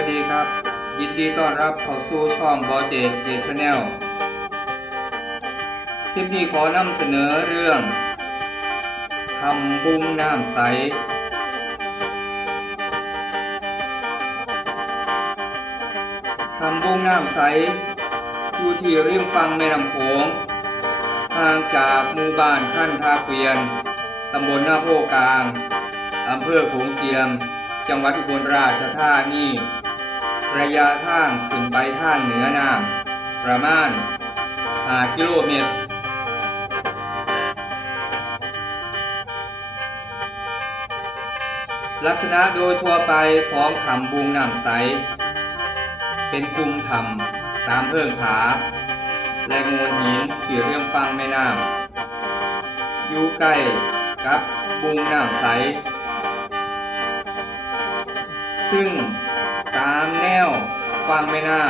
วัสดีครับ ยินดีต้อนรับเข้าสู่ช่องบอเจเจชแนลคลิปนี้ขอนำเสนอเรื่องทำบุ้งน้ำใส ทำบุ้งน้ำใส อยู่ที่ริมฝั่งแม่น้ำโขงห่างจากหมู่บ้านขั้นท่าเกวียน ตำบลหน้าโพกลาง อำเภอโขงเจียม จังหวัดอุบลราชธานี ระยะทางขึ้นไปทางเหนือน้ำประมาณ 5 กิโลเมตร ลักษณะโดยทั่วไปของถ้ำบุงน้ำใส เป็นกลุ่มถ้ำตามเพิงผา และงนหินที่เรียมฟังแม่น้ำอยู่ใกล้กับบุงน้ำใส ซึ่ง ตามแนวฟังแม่น้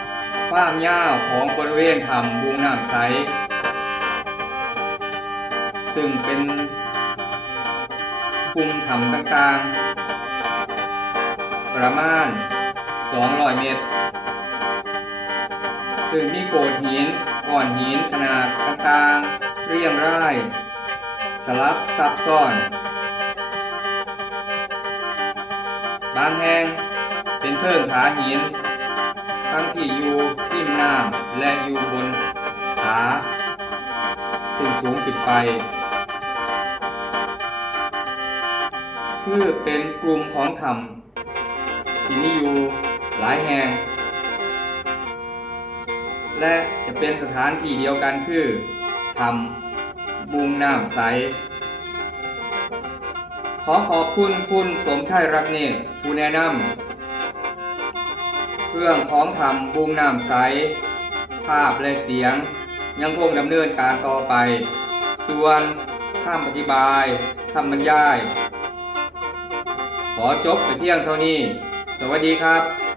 ำความยาวของบริเวณถ้ำบุงน้ำใส ซึ่งเป็นกลุ่มถ้ำต่างๆ ประมาณ 200 เมตร ซึ่งมีโขดหินก้อนหินขนาดต่างๆ เรียงราย สลับซับซ้อน บางแห่ง เป็นเพิ่งผาหิน ทั้งที่อยู่ริมน้ำและอยู่บนผาซึ่งสูงขึ้นไป คือเป็นกลุ่มของธรรมที่มีอยู่หลายแห่ง และจะเป็นสถานที่เดียวกันคือธรรมบุงน้ำใสขอขอบคุณคุณสมชัยรักเนตผู้แนะนำ เรื่องของธรรมบุงน้ำใส ภาพและเสียงยังคงดำเนินการต่อไป ส่วนท่ามอธิบายคำบรรยาย ขอจบไปเพียงเท่านี้ สวัสดีครับ